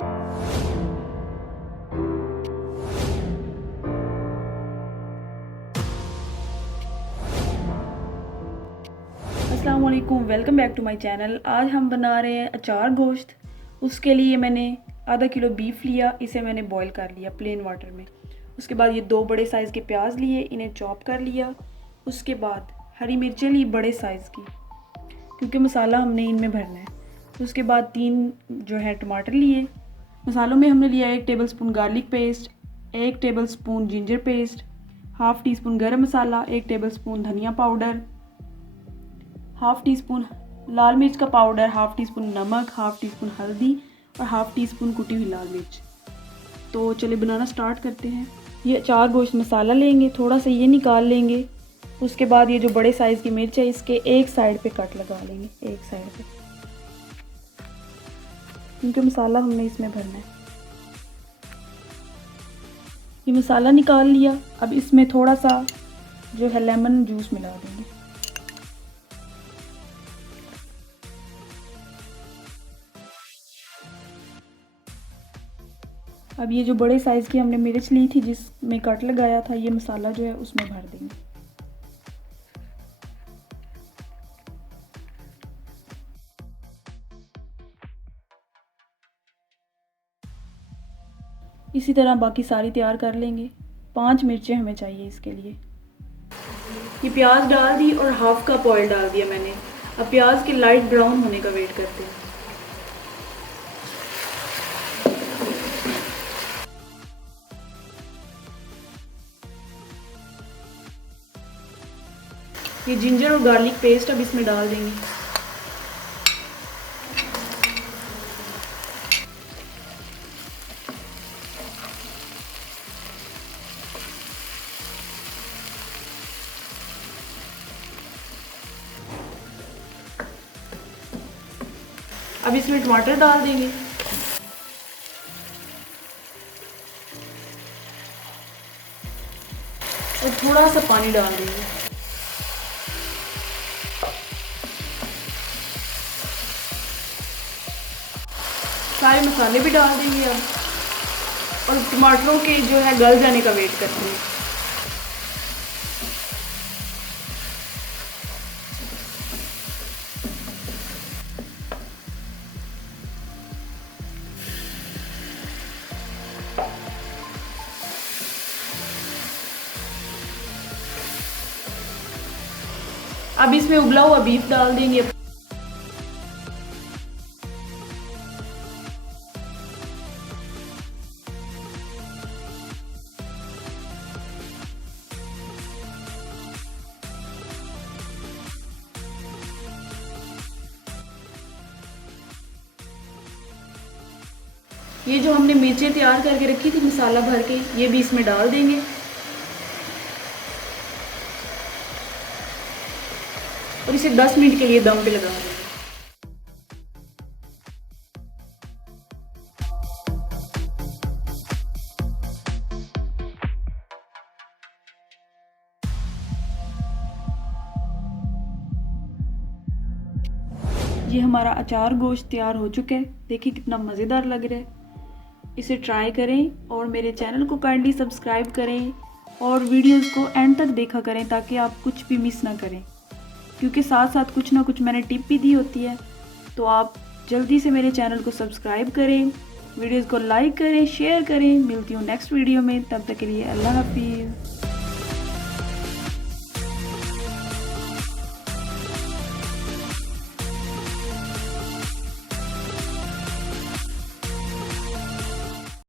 अस्सलाम वालेकुम, welcome back to my channel. आज हम बना रहे हैं अचार गोश्त। उसके लिए मैंने आधा किलो बीफ लिया, इसे मैंने बॉईल कर लिया प्लेन वाटर में। उसके बाद ये 2 बड़े साइज़ के प्याज लिए, इन्हें चॉप कर लिया। उसके बाद हरी मिर्चें ली बड़े साइज़ की, क्योंकि मसाला हमने इनमें भरना है। उसके बाद 3 जो है टमाटर लिए। मसालों में हमने लिया 1 tablespoon garlic paste, 1 tablespoon ginger paste, half tea spoon गरम मसाला, 1 टेबलस्पून धनिया पाउडर, हाफ़ टी स्पून लाल मिर्च का पाउडर, हाफ़ टी स्पून नमक, हाफ़ टी स्पून हल्दी और हाफ़ टी स्पून कुटी हुई लाल मिर्च। तो चलिए बनाना स्टार्ट करते हैं। ये अचार गोश्त मसाला लेंगे, थोड़ा सा ये निकाल लेंगे। उसके बाद ये जो बड़े साइज़ की मिर्च है, इसके एक साइड पे कट लगा लेंगे, एक साइड पे, क्योंकि मसाला हमने इसमें भरना है। ये मसाला निकाल लिया। अब इसमें थोड़ा सा जो है लेमन जूस मिला देंगे। अब ये जो बड़े साइज़ की हमने मिर्च ली थी जिसमें कट लगाया था, ये मसाला जो है उसमें भर देंगे। इसी तरह बाकी सारी तैयार कर लेंगे। 5 मिर्चें हमें चाहिए इसके लिए। ये प्याज डाल दी और हाफ कप ऑयल डाल दिया मैंने। अब प्याज के लाइट ब्राउन होने का वेट करते हैं। ये जिंजर और गार्लिक पेस्ट अब इसमें डाल देंगे। अब इसमें टमाटर डाल देंगे। और थोड़ा सा पानी डाल देंगे। सारे मसाले भी डाल देंगे अब, और टमाटरों के जो है गल जाने का वेट करते हैं। अब इसमें उबला हुआ बीफ डाल देंगे। ये जो हमने मिर्चें तैयार करके रखी थी मसाला भर के, ये भी इसमें डाल देंगे। और इसे 10 मिनट के लिए दम पे लगा देंगे। ये हमारा अचार गोश्त तैयार हो चुका है। देखिए कितना मज़ेदार लग रहा है। इसे ट्राई करें और मेरे चैनल को काइंडली सब्सक्राइब करें और वीडियोस को एंड तक देखा करें, ताकि आप कुछ भी मिस ना करें, क्योंकि साथ साथ कुछ ना कुछ मैंने टिप भी दी होती है। तो आप जल्दी से मेरे चैनल को सब्सक्राइब करें, वीडियोस को लाइक करें, शेयर करें। मिलती हूँ नेक्स्ट वीडियो में, तब तक के लिए अल्लाह हाफिज़।